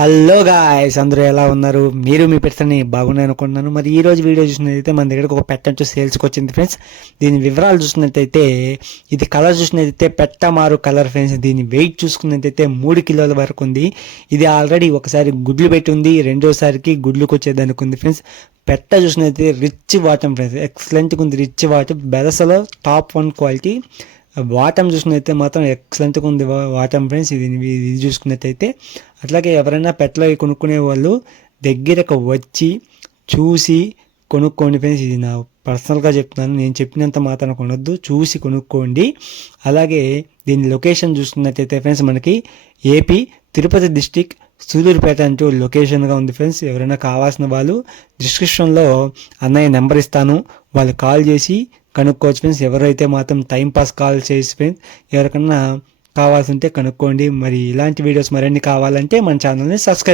Hello guys అందరూ ఎలా ఉన్నారు? మీరు మీ పెట్టని బాగున్నాయి అనుకున్నాను మరి ఈ రోజు వీడియో చూసినట్టయితే మన దగ్గరకు ఒక పెట్ట అంటూ సేల్స్కి వచ్చింది ఫ్రెండ్స్ దీని వివరాలు చూసినట్టయితే ఇది కలర్ చూసినట్టయితే పెట్ట మారు కలర్ ఫ్రెండ్స్ దీని వెయిట్ చూసుకున్నట్టయితే మూడు కిలోల వరకు ఉంది. ఇది ఆల్రెడీ ఒకసారి గుడ్లు పెట్టి ఉంది. రెండోసారికి గుడ్లకు వచ్చేదానికి ఉంది ఫ్రెండ్స్ పెట్ట చూసినట్టయితే రిచ్ వాటం ఫ్రెండ్స్ ఎక్సలెంట్గా ఉంది. రిచ్ వాటం బెదసలో టాప్ వన్ క్వాలిటీ వాటం చూసుకున్నైతే మాత్రం ఎక్సలెంట్గా ఉంది వాటం ఫ్రెండ్స్ ఇది ఇది చూసుకున్నట్టయితే అట్లాగే ఎవరైనా పెట్లో కొనుక్కునే వాళ్ళు దగ్గరకు వచ్చి చూసి కొనుక్కోండి ఫ్రెండ్స్ ఇది నా పర్సనల్గా చెప్తున్నాను. నేను చెప్పినంత మాత్రం కొనొద్దు. చూసి కొనుక్కోండి. అలాగే దీని లొకేషన్ చూసుకున్నట్టయితే ఫ్రెండ్స్ మనకి ఏపీ తిరుపతి డిస్టిక్ సూదూరుపేట అంటూ లొకేషన్గా ఉంది ఫ్రెండ్స్ ఎవరైనా కావాల్సిన వాళ్ళు డిస్క్రిప్షన్లో అన్నయ్య నెంబర్ ఇస్తాను. వాళ్ళు కాల్ చేసి కనుక్కోవచ్చు ఫ్రెండ్స్ ఎవరైతే మాత్రం టైం పాస్ కాల్ చేసి ఫ్రెండ్స్ ఎవరికన్నా కావాల్సి ఉంటే కనుక్కోండి. మరి ఇలాంటి వీడియోస్ మరిన్ని కావాలంటే మన ఛానల్ని సబ్స్క్రైబ్